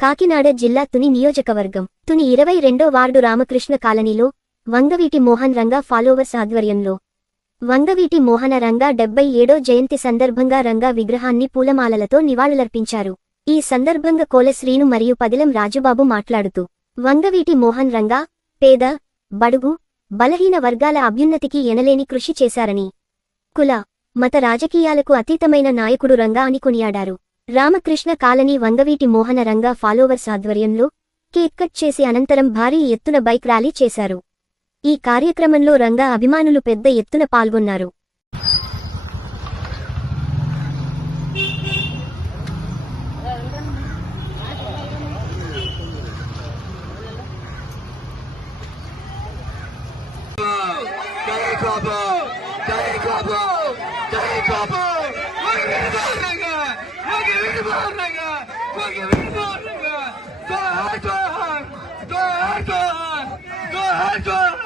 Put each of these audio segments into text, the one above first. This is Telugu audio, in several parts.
కాకినాడ జిల్లా తుని నియోజకవర్గం. తుని ఇరవై రెండో వార్డు రామకృష్ణ కాలనీలో వంగవీటి మోహన్ రంగా ఫాలోవర్స్ ఆధ్వర్యంలో. వంగవీటి మోహన రంగా డెబ్బై ఏడో జయంతి సందర్భంగా రంగా విగ్రహాన్ని పూలమాలలతో నివాళులర్పించారు. ఈ సందర్భంగా కోలశ్రీను మరియు పదిలం రాజుబాబు మాట్లాడుతూ వంగవీటి మోహన్ రంగా పేద బడుగు బలహీన వర్గాల అభ్యున్నతికి ఎనలేని కృషి చేశారని కుల మత రాజకీయాలకు అతీతమైన నాయకుడు రంగా అని కొనియాడారు. రామకృష్ణ కాలనీ వంగవీటి మోహనరంగా ఫాలోవర్స్ ఆధ్వర్యంలో కేక్ కట్ చేసి అనంతరం భారీ ఎత్తున బైక్ ర్యాలీ చేశారు. ఈ కార్యక్రమంలో రంగా అభిమానులు పెద్ద ఎత్తున పాల్గొన్నారు. జై బాబు జై బాబు జై బాబు வீடு my God! வீடு Go ahead, go ahead, go ahead, go ahead.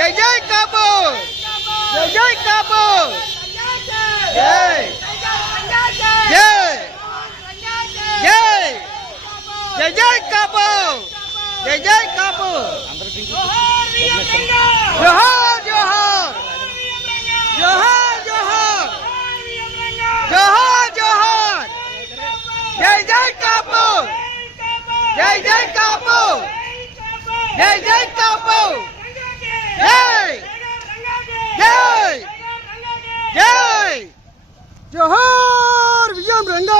జై జై కాపు జై జై కాపు జై జై జై జై జై కాపు జై జై కాపు జోహార్ జోహార్ జోహార్ జోహార్ జోహార్ జోహార్ జై జై జై జై కాపు జై జై కాపు జై! జై! జై! జోహార్ విజయం రంగా!